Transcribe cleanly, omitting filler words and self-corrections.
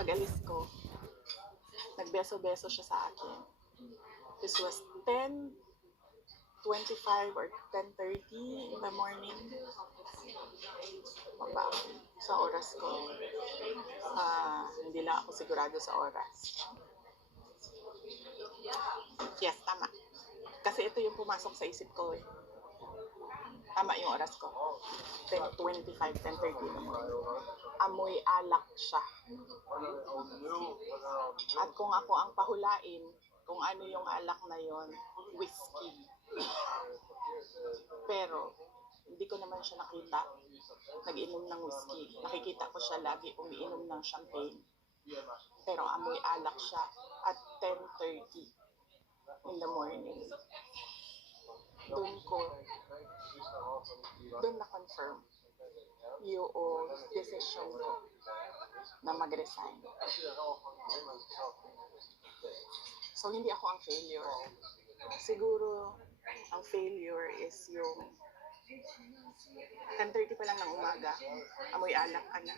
Pag-alis ko, nagbeso-beso siya sa akin. This was 10:25 or 10:30 in the morning. Baba sa oras ko. Hindi lang ako sigurado sa oras. Yes, tama. Kasi ito yung pumasok sa isip ko eh. Tama yung oras ko. 10:25, 10:30 in the morning. Amoy alak siya. At kung ako ang pahulain, kung ano yung alak na yon, whiskey. Pero, hindi ko naman siya nakita nag-inom ng whiskey. Nakikita ko siya lagi umiinom ng champagne. Pero amoy alak siya at 10:30 in the morning. Doon na-confirm yung decision ko na mag-resign. So, hindi ako ang failure. Siguro, ang failure is yung 10:30 pa lang ng umaga, amoy alak ka na.